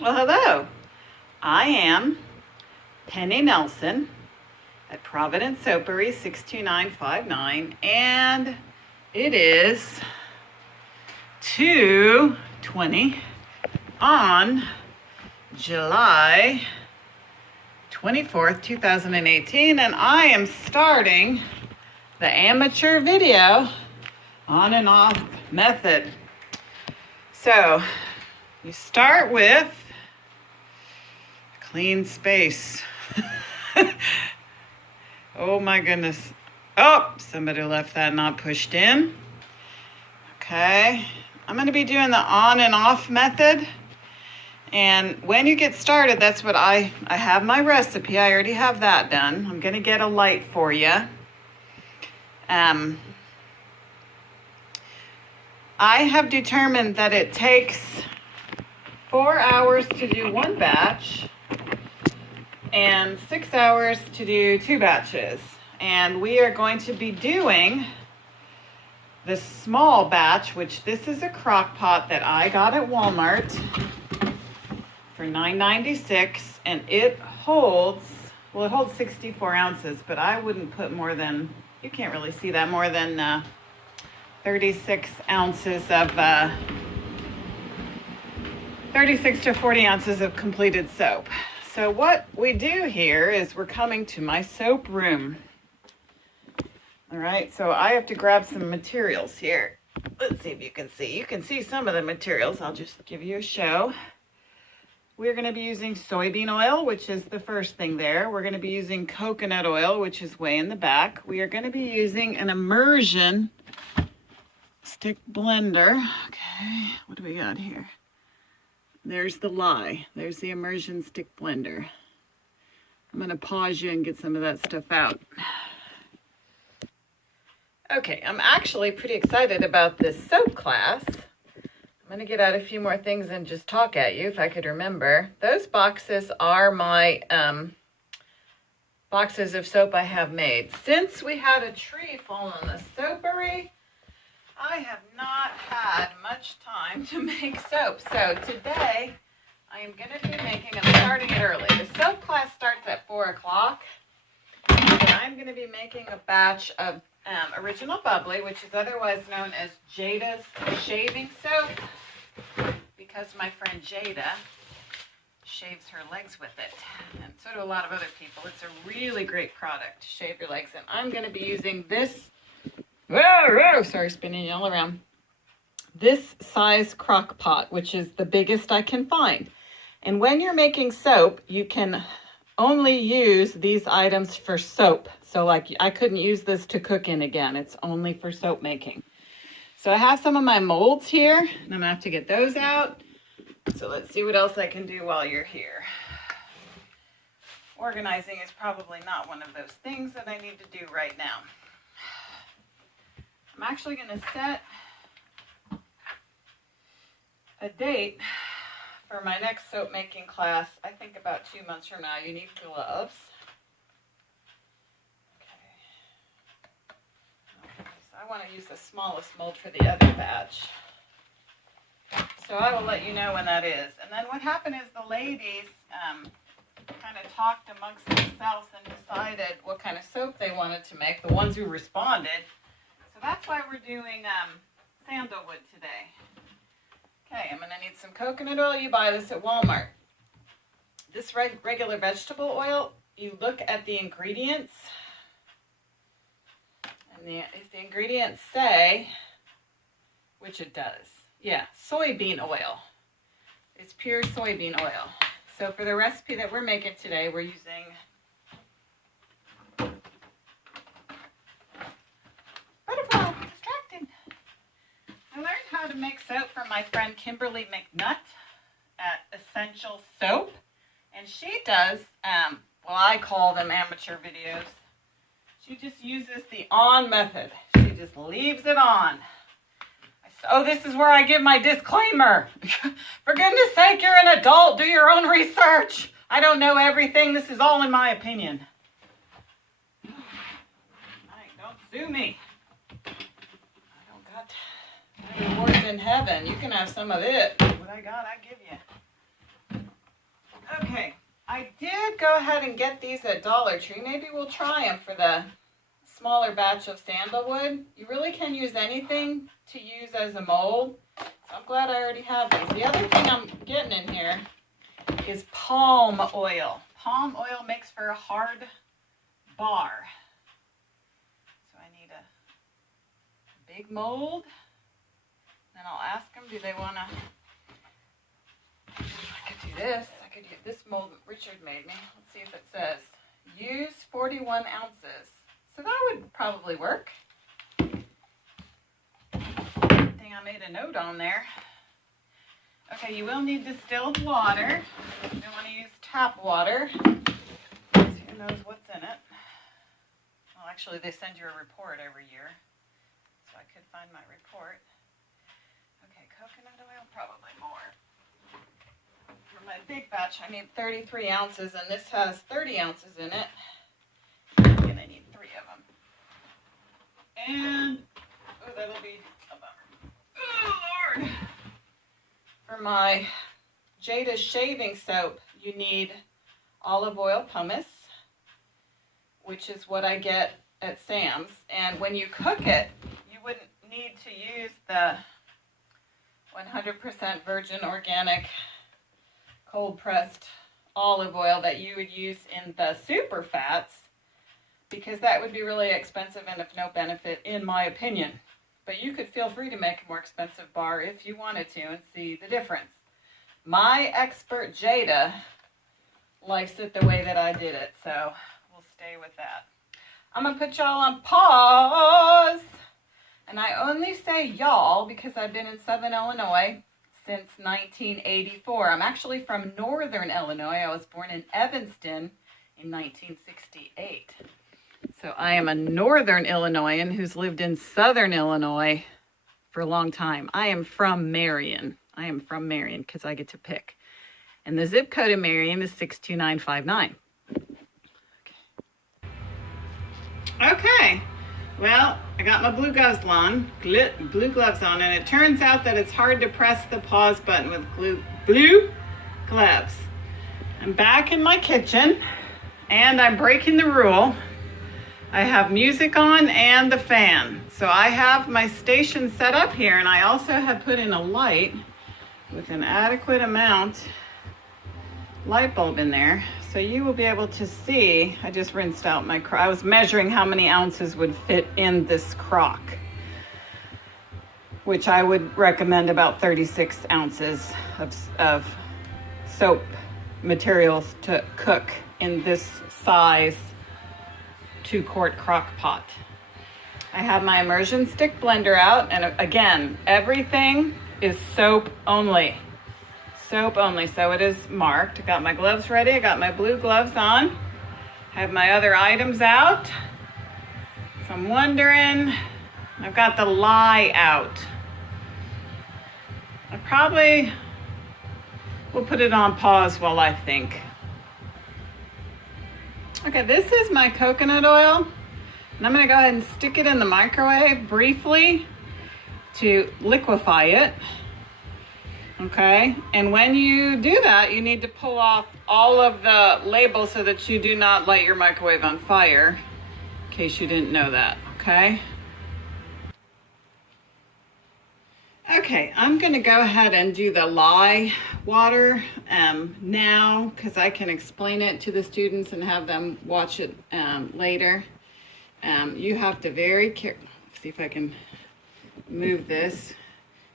Well, hello. I am Penny Nelson at Providence Soapery 62959, and it is 2:20 on July 24th, 2018, and I am starting the amateur video on and off method. So you start with clean space. Oh my goodness. Oh, somebody left that not pushed in. Okay. I'm going to be doing the on and off method. And when you get started, that's what I have my recipe. I already have that done. I'm going to get a light for you. I have determined that it takes 4 hours to do one batch and 6 hours to do two batches. And we are going to be doing the small batch, which this is a crock pot that I got at Walmart for $9.96, and it holds 64 ounces, but I wouldn't put more than, you can't really see that, more than 36 ounces of 36 to 40 ounces of completed soap. So what we do here is we're coming to my soap room. All right, so I have to grab some materials here. Let's see if you can see. You can see some of the materials. I'll just give you a show. We're going to be using soybean oil, which is the first thing there. We're going to be using coconut oil, which is way in the back. We are going to be using an immersion stick blender. Okay, what do we got here? There's the lye. There's the immersion stick blender. I'm going to pause you and get some of that stuff out. Okay, I'm actually pretty excited about this soap class. I'm going to get out a few more things and just talk at you if I could remember. Those boxes are my boxes of soap I have made. Since we had a tree fall on the soapery, I have not had much time to make soap. So today, I am going to be I'm starting it early. The soap class starts at 4 o'clock. And I'm going to be making a batch of original Bubbly, which is otherwise known as Jada's shaving soap, because my friend Jada shaves her legs with it. And so do a lot of other people. It's a really great product to shave your legs. And I'm going to be using this, sorry, spinning you all around, this size crock pot, which is the biggest I can find. And when you're making soap, you can only use these items for soap. So like I couldn't use this to cook in again. It's only for soap making. So I have some of my molds here, and I'm gonna have to get those out. So let's see what else I can do while you're here. Organizing is probably not one of those things that I need to do right now. I'm actually gonna set a date for my next soap making class. I think about 2 months from now. You need gloves. Okay. So I want to use the smallest mold for the other batch. So I will let you know when that is. And then what happened is the ladies kind of talked amongst themselves and decided what kind of soap they wanted to make, the ones who responded. So that's why we're doing sandalwood today. Okay, I'm going to need some coconut oil. You buy this at Walmart. This regular vegetable oil, you look at the ingredients, and if the ingredients say, which it does, yeah, soybean oil. It's pure soybean oil. So for the recipe that we're making today, we're using butterfly, distracting. I learned how to make soap from my friend Kimberly McNutt at Essential Soap. And she does, well, I call them amateur videos. She just uses the on method. She just leaves it on. Oh, this is where I give my disclaimer. For goodness sake, you're an adult. Do your own research. I don't know everything. This is all in my opinion. Don't sue me. I don't got rewards in heaven. You can have some of it. What I got, I give you. Okay, I did go ahead and get these at Dollar Tree. Maybe we'll try them for the smaller batch of sandalwood. You really can use anything to use as a mold. So I'm glad I already have these. The other thing I'm getting in here is palm oil. Palm oil makes for a hard bar. So I need a big mold. Then I'll ask them, do they want to... I could do this. I could use this mold Richard made me. Let's see if it says use 41 ounces. So that would probably work. Good thing I made a note on there. Okay, you will need distilled water. You don't want to use tap water. Who knows what's in it? Well, actually, they send you a report every year. So I could find my report. Okay, coconut oil, probably more. For my big batch, I need 33 ounces, and this has 30 ounces in it. I'm going to need 3 of them. And, oh, that'll be a bummer. Oh, Lord. For my Jada shaving soap, you need olive oil pumice, which is what I get at Sam's. And when you cook it, you wouldn't need to use the 100% virgin organic cold pressed olive oil that you would use in the super fats, because that would be really expensive and of no benefit in my opinion. But you could feel free to make a more expensive bar if you wanted to and see the difference. My expert Jada likes it the way that I did it, so we'll stay with that. I'm going to put y'all on pause. And I only say y'all because I've been in Southern Illinois since 1984. I'm actually from Northern Illinois. I was born in Evanston in 1968. So I am a Northern Illinoisan who's lived in Southern Illinois for a long time. I am from Marion. I am from Marion because I get to pick. And the zip code in Marion is 62959. Okay. Well, I got my blue gloves on, and it turns out that it's hard to press the pause button with blue gloves. I'm back in my kitchen, and I'm breaking the rule. I have music on and the fan. So I have my station set up here, and I also have put in a light with an adequate amount light bulb in there. So you will be able to see, I just rinsed out my crock. I was measuring how many ounces would fit in this crock, which I would recommend about 36 ounces of soap materials to cook in this size 2-quart crock pot. I have my immersion stick blender out, and again, everything is soap only. Soap only, so it is marked. I got my gloves ready. I got my blue gloves on. I have my other items out. So I'm wondering, I've got the lye out. I probably will put it on pause while I think. Okay, this is my coconut oil, and I'm gonna go ahead and stick it in the microwave briefly to liquefy it. Okay, and when you do that, you need to pull off all of the labels so that you do not light your microwave on fire, in case you didn't know that, okay? Okay, I'm gonna go ahead and do the lye water now, because I can explain it to the students and have them watch it later. You have to see if I can move this.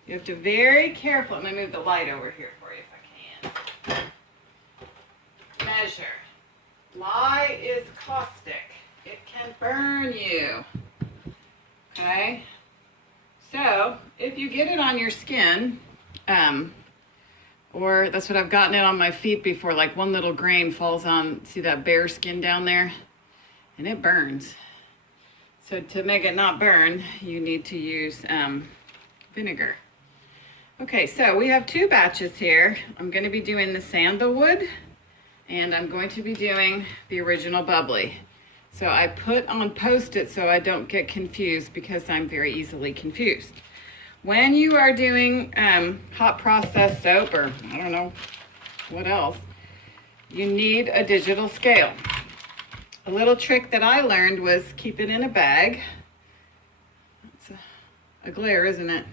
You have to very carefully, let me move the light over here for you if I can. Measure. Lye is caustic. It can burn you. Okay? So, if you get it on your skin, or that's what I've gotten it on my feet before, like one little grain falls on, see that bare skin down there? And it burns. So to make it not burn, you need to use vinegar. Okay, so we have 2 batches here. I'm going to be doing the sandalwood, and I'm going to be doing the original bubbly. So I put on Post-it so I don't get confused, because I'm very easily confused. When you are doing hot process soap, or I don't know what else, you need a digital scale. A little trick that I learned was keep it in a bag. It's a glare, isn't it?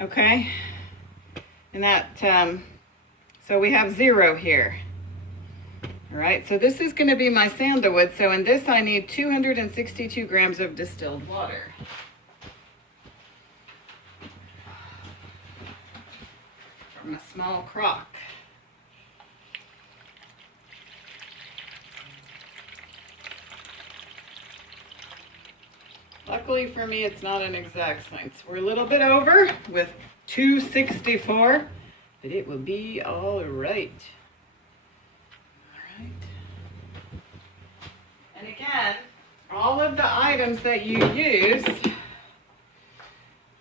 Okay. And that, so we have 0 here. All right, so this is going to be my sandalwood. So in this, I need 262 grams of distilled water. From a small crock. Luckily for me, it's not an exact science. We're a little bit over with 264, but it will be all right. All right. And again, all of the items that you use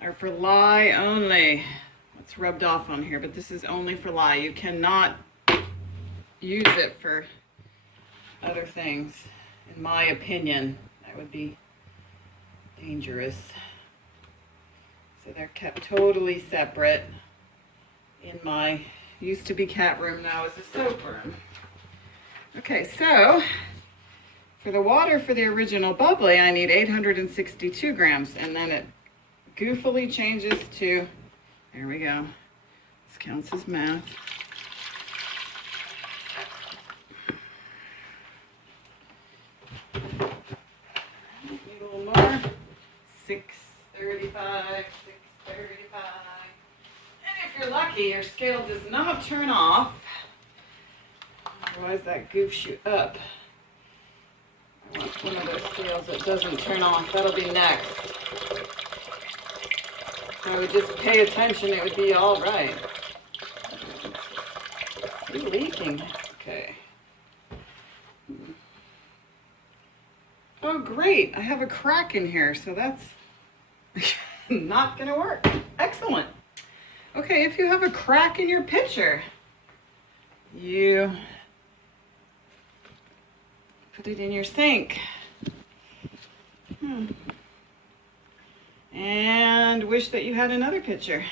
are for lye only. It's rubbed off on here, but this is only for lye. You cannot use it for other things, in my opinion. That would be dangerous. So they're kept totally separate in my used to be cat room, now is a soap room. Okay, so for the water for the original bubbly, I need 862 grams, and then it goofily changes to, there we go, this counts as math. Need a little more. 635, 635. And if you're lucky, your scale does not turn off. Otherwise, that goofs you up. I want one of those scales that doesn't turn off. That'll be next. If I would just pay attention, it would be all right. It's leaking. Okay. Oh, great. I have a crack in here, so that's not going to work. Excellent. Okay, if you have a crack in your pitcher, you put it in your sink. And wish that you had another pitcher.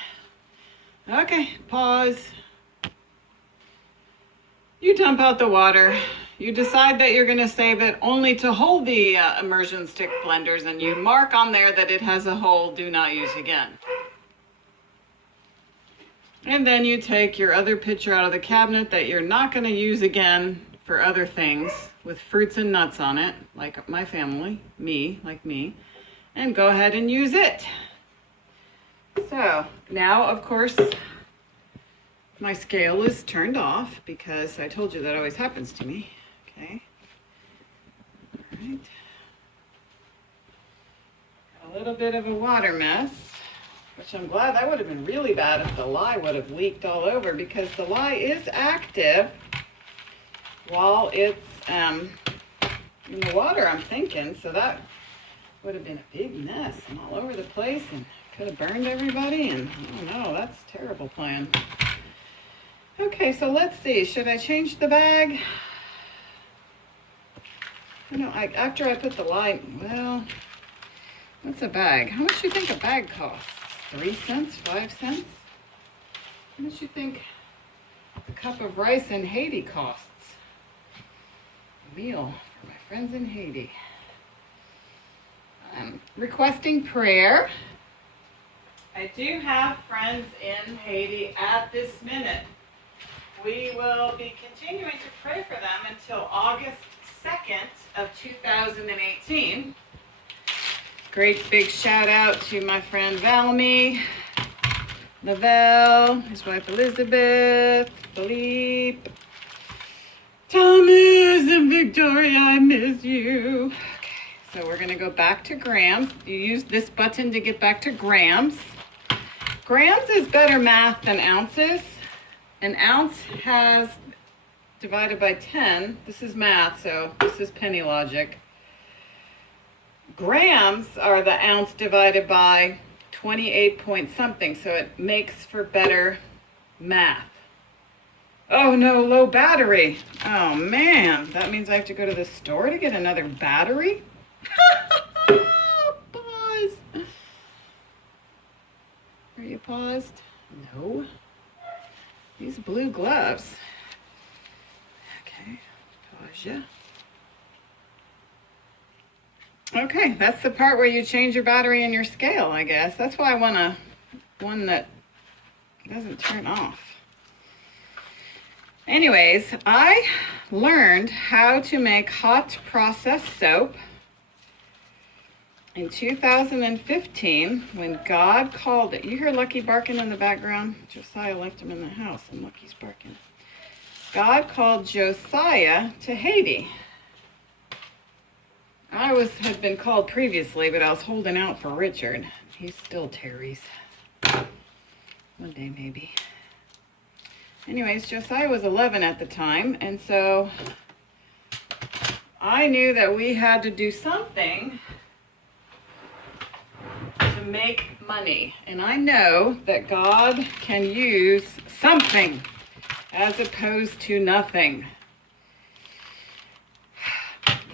Okay, pause. You dump out the water. You decide that you're going to save it only to hold the immersion stick blenders, and you mark on there that it has a hole, do not use again. And then you take your other pitcher out of the cabinet that you're not going to use again for other things with fruits and nuts on it, like my family, like me, and go ahead and use it. So now, of course, my scale is turned off because I told you that always happens to me. Okay. All right. A little bit of a water mess, which I'm glad. That would have been really bad if the lye would have leaked all over, because the lye is active while it's in the water, I'm thinking. So that would have been a big mess and all over the place and could have burned everybody. And oh no, that's a terrible plan. Okay, so let's see. Should I change the bag? I know, after I put the lye, well, what's a bag? How much do you think a bag costs? 3 cents? 5 cents? How much do you think a cup of rice in Haiti costs? A meal for my friends in Haiti. I'm requesting prayer. I do have friends in Haiti at this minute. We will be continuing to pray for them until August 2nd of 2018. Great big shout out to my friend Valmy, Lavelle, his wife Elizabeth, Philippe, Thomas, and Victoria, I miss you. Okay, so we're going to go back to grams. You use this button to get back to grams. Grams is better math than ounces. An ounce has divided by 10. This is math, so this is penny logic. Grams are the ounce divided by 28 point something, so it makes for better math. Oh no, low battery. Oh man, that means I have to go to the store to get another battery? Pause. Are you paused? No. These blue gloves Pause ya. Okay, that's the part where you change your battery in your scale, I guess. That's why I want one that doesn't turn off. Anyways, I learned how to make hot process soap in 2015 when God called it. You hear Lucky barking in the background? Josiah left him in the house and Lucky's barking. God called Josiah to Haiti. I had been called previously, but I was holding out for Richard. He still tarries. One day maybe. Anyways, Josiah was 11 at the time, and so I knew that we had to do something to make money. And I know that God can use something as opposed to nothing.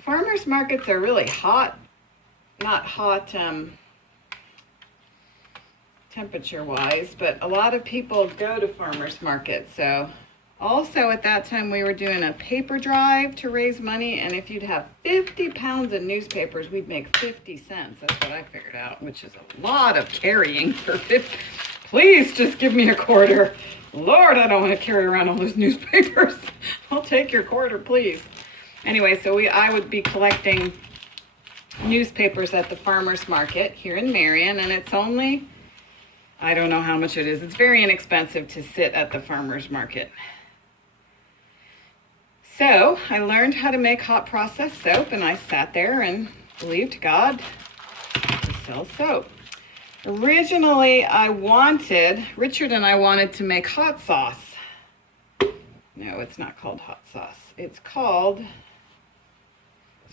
Farmers markets are really hot, not hot temperature-wise, but a lot of people go to farmers markets. So also at that time we were doing a paper drive to raise money, and if you'd have 50 pounds of newspapers, we'd make 50 cents. That's what I figured out, which is a lot of carrying for 50. Please just give me a quarter. Lord, I don't want to carry around all those newspapers. I'll take your quarter, please. Anyway, so I would be collecting newspapers at the farmer's market here in Marion, and it's only, I don't know how much it is. It's very inexpensive to sit at the farmer's market. So I learned how to make hot process soap, and I sat there and believed God to sell soap. Originally, Richard and I wanted to make hot sauce. No, it's not called hot sauce. It's called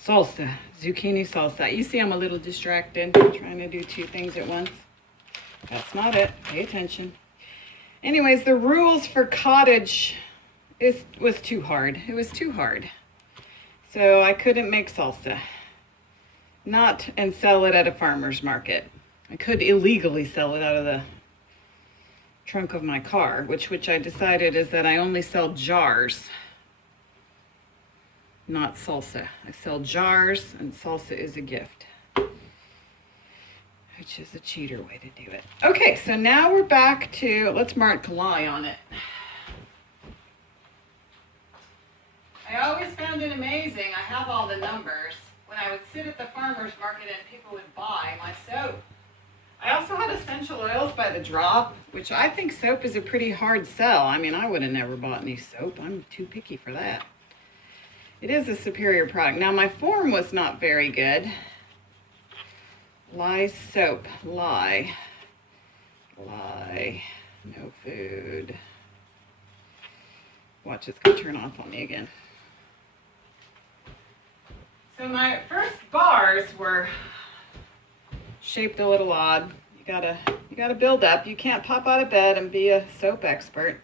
salsa, zucchini salsa. You see I'm a little distracted, trying to do two things at once. That's not it. Pay attention. Anyways, the rules for cottage was too hard. It was too hard. So I couldn't make salsa. And sell it at a farmer's market. I could illegally sell it out of the trunk of my car, which I decided is that I only sell jars, not salsa. I sell jars, and salsa is a gift, which is a cheater way to do it. Okay, so now we're back to, let's mark lie on it. I always found it amazing. I have all the numbers. When I would sit at the farmer's market and people would buy my soap. I also had essential oils by the drop, which I think soap is a pretty hard sell. I mean, I would have never bought any soap. I'm too picky for that. It is a superior product. Now, my form was not very good. Lye soap. Lye. No food. Watch, it's going to turn off on me again. So my first bars were shaped a little odd. You gotta build up. You can't pop out of bed and be a soap expert.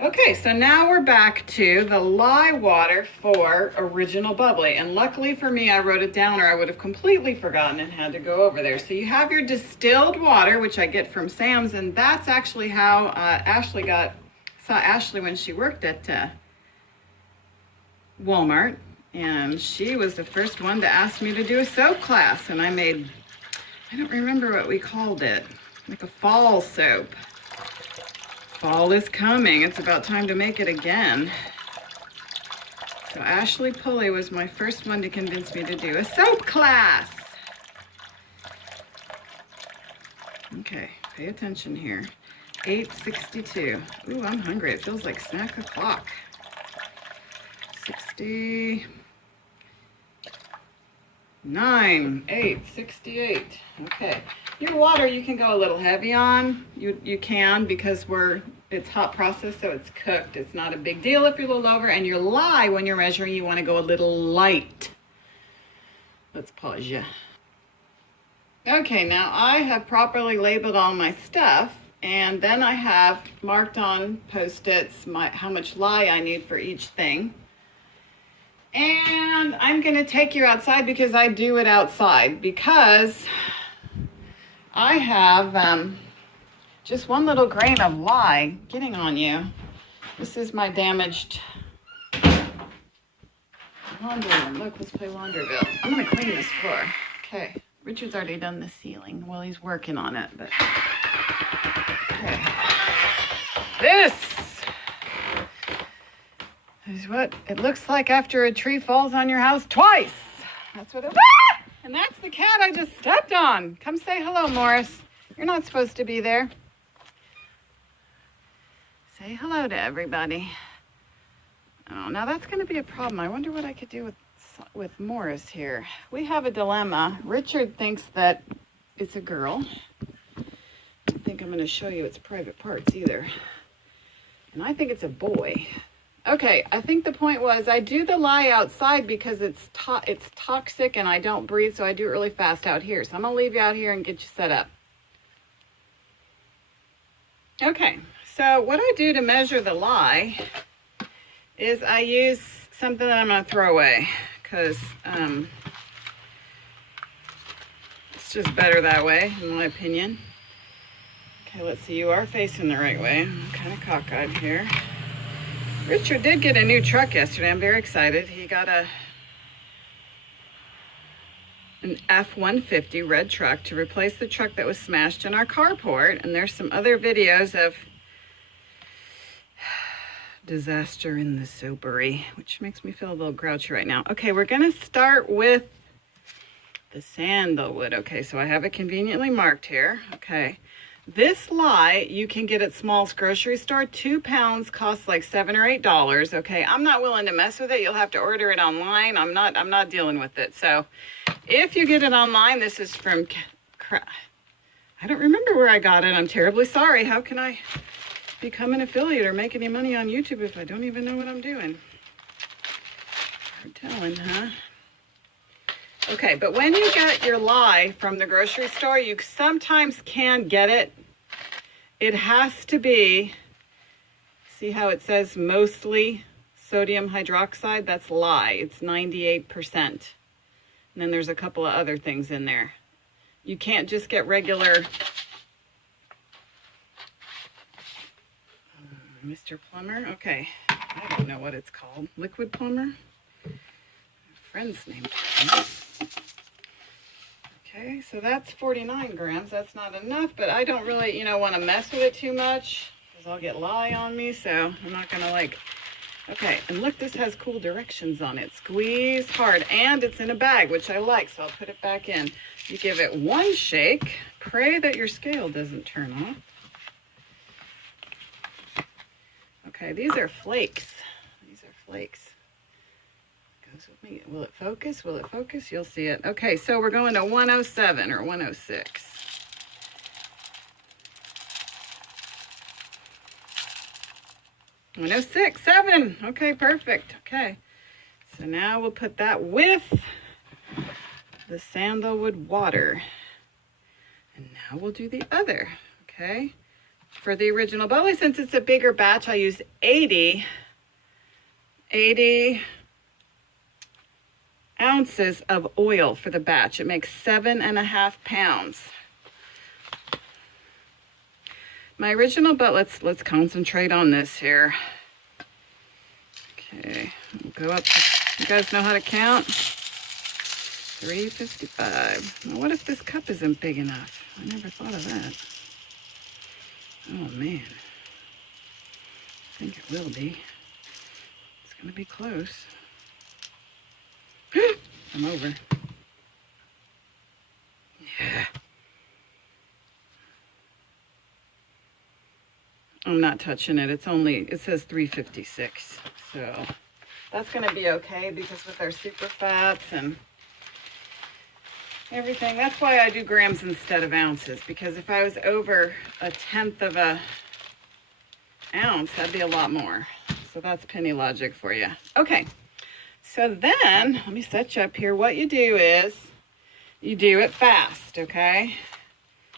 Okay, so now we're back to the lye water for original Bubbly. And luckily for me, I wrote it down or I would have completely forgotten and had to go over there. So you have your distilled water, which I get from Sam's, and that's actually how saw Ashley when she worked at Walmart. And she was the first one to ask me to do a soap class. And I don't remember what we called it, like a fall soap. Fall is coming. It's about time to make it again. So Ashley Pulley was my first one to convince me to do a soap class. Okay, pay attention here. 8:62. Ooh, I'm hungry. It feels like snack o'clock. 8:68. Okay. Your water you can go a little heavy on. You can because it's hot process, so it's cooked. It's not a big deal if you're a little over. And your lye, when you're measuring, you want to go a little light. Let's pause you. Okay, now I have properly labeled all my stuff, and then I have marked on Post-its how much lye I need for each thing. And I'm going to take you outside because I do it outside because I have just one little grain of lye getting on you. This is my damaged Laundry. Look, let's play Laundryville. I'm gonna clean this floor. Okay. Richard's already done the ceiling. Well, he's working on it, but okay. This is what it looks like after a tree falls on your house twice. That's what it. Ah! And that's the cat I just stepped on. Come say hello, Morris. You're not supposed to be there. Say hello to everybody. Oh, now that's going to be a problem. I wonder what I could do with Morris here. We have a dilemma. Richard thinks that it's a girl. I don't think I'm going to show you its private parts either. And I think it's a boy. Okay, I think the point was I do the lie outside because it's toxic and I don't breathe, so I do it really fast out here. So I'm going to leave you out here and get you set up. Okay, so what I do to measure the lie is I use something that I'm going to throw away because it's just better that way, in my opinion. Okay, let's see. You are facing the right way. I'm kind of cockeyed here. Richard did get a new truck yesterday. I'm very excited. He got an F-150 red truck to replace the truck that was smashed in our carport. And there's some other videos of disaster in the soapery, which makes me feel a little grouchy right now. Okay, we're going to start with the sandalwood. Okay, so I have it conveniently marked here. Okay. This lye you can get at Small's grocery store. 2 pounds costs like $7 or $8. Okay, I'm not willing to mess with it. You'll have to order it online. I'm not dealing with it. So if you get it online, this is from I don't remember where I got it. I'm terribly sorry. How can I become an affiliate or make any money on YouTube if I don't even know what I'm doing? Hard telling, huh? Okay, but when you get your lye from the grocery store, you sometimes can get it. It has to be, see how it says mostly sodium hydroxide? That's lye. It's 98%. And then there's a couple of other things in there. You can't just get regular Mr. Plumber. Okay, I don't know what it's called. Liquid plumber? A friend's name. Okay, so that's 49 grams. That's not enough, but I don't really, want to mess with it too much because I'll get lye on me, so I'm not going to okay, and look, this has cool directions on it. Squeeze hard, and it's in a bag, which I like, so I'll put it back in. You give it one shake. Pray that your scale doesn't turn off. Okay, these are flakes. These are flakes. Goes with me. Will it focus? Will it focus? You'll see it. Okay, so we're going to 107 or 106. Oh, 7. Okay, perfect. Okay, so now we'll put that with the sandalwood water. And now we'll do the other. Okay, for the original Bubbly, since it's a bigger batch, I use 80 ounces of oil for the batch. It makes 7.5 pounds. My original, but let's concentrate on this here. Okay, we'll go up to, you guys know how to count? 355. Now what if this cup isn't big enough? I never thought of that. Oh man, I think it will be. It's gonna be close. I'm over. Yeah. I'm not touching it. It's only, it says 356. So that's going to be okay because with our super fats and everything, that's why I do grams instead of ounces, because if I was over 1/10 of an ounce, that'd be a lot more. So that's penny logic for you. Okay. So then, let me set you up here. What you do is, you do it fast, okay?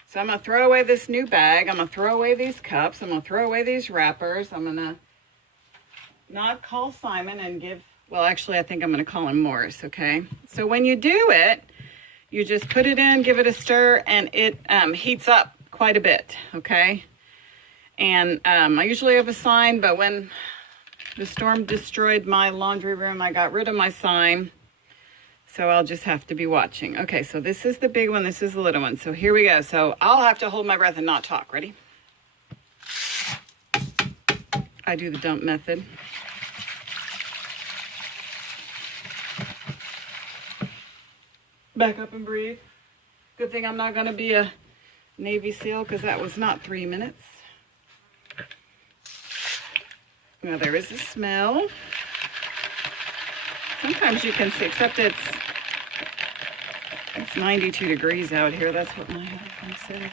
So I'm going to throw away this new bag. I'm going to throw away these cups. I'm going to throw away these wrappers. I'm going to not call Simon and give, well, actually, I think I'm going to call him Morris, okay? So when you do it, you just put it in, give it a stir, and it heats up quite a bit, okay? And I usually have a sign, but when The storm destroyed my laundry room. I got rid of my sign. So I'll just have to be watching. Okay, so this is the big one. This is the little one. So here we go. So I'll have to hold my breath and not talk. Ready? I do the dump method. Back up and breathe. Good thing I'm not going to be a Navy SEAL because that was not 3 minutes. Now there is a smell. Sometimes you can see, except it's 92 degrees out here. That's what my husband says.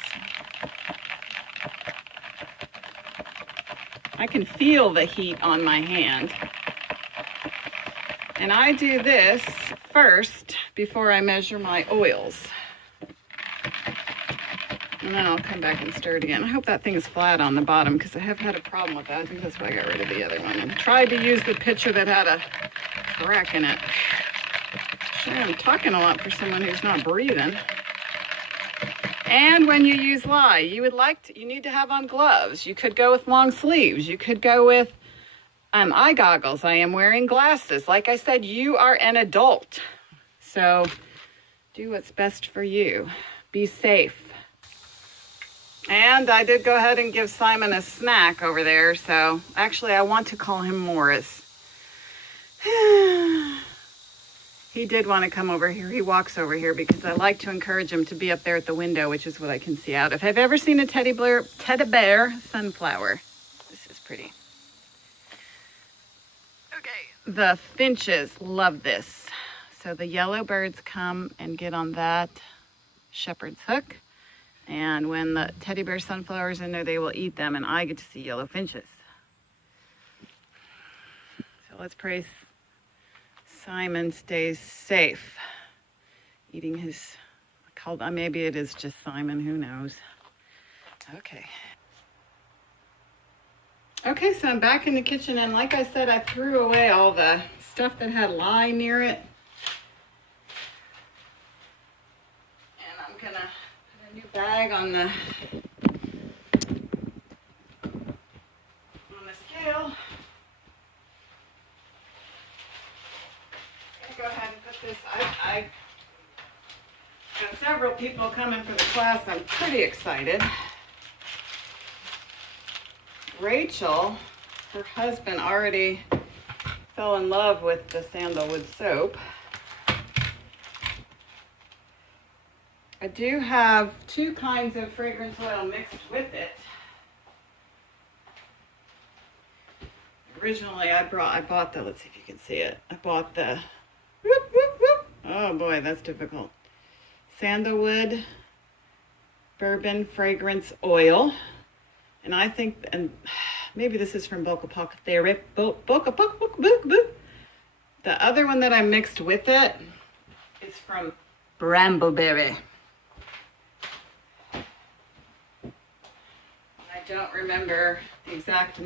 I can feel the heat on my hand. And I do this first before I measure my oils. And then I'll come back and stir it again. I hope that thing is flat on the bottom because I have had a problem with that. I think that's why I got rid of the other one. And tried to use the pitcher that had a crack in it. Sure, I'm talking a lot for someone who's not breathing. And when you use lye, you need to have on gloves. You could go with long sleeves. You could go with eye goggles. I am wearing glasses. Like I said, you are an adult. So do what's best for you. Be safe. And I did go ahead and give Simon a snack over there. So actually, I want to call him Morris. He did want to come over here. He walks over here because I like to encourage him to be up there at the window, which is what I can see out. If I've ever seen a teddy bear sunflower, this is pretty. Okay, the finches love this. So the yellow birds come and get on that shepherd's hook. And when the teddy bear sunflowers in there, they will eat them, and I get to see yellow finches. So let's pray Simon stays safe. Eating his, maybe it is just Simon, who knows. Okay. Okay, so I'm back in the kitchen, and like I said, I threw away all the stuff that had lye near it. And I'm gonna put a new bag on the scale. Go ahead and put this. I got several people coming for the class. I'm pretty excited. Rachel, her husband, already fell in love with the sandalwood soap. I do have 2 kinds of fragrance oil mixed with it. Originally, I bought the, let's see if you can see it. I bought the, whoop, whoop, whoop. Oh boy, that's difficult. Sandalwood bourbon fragrance oil. And I think, and maybe this is from Boca Poca Therapy. The other one that I mixed with it is from Brambleberry. I don't remember the exact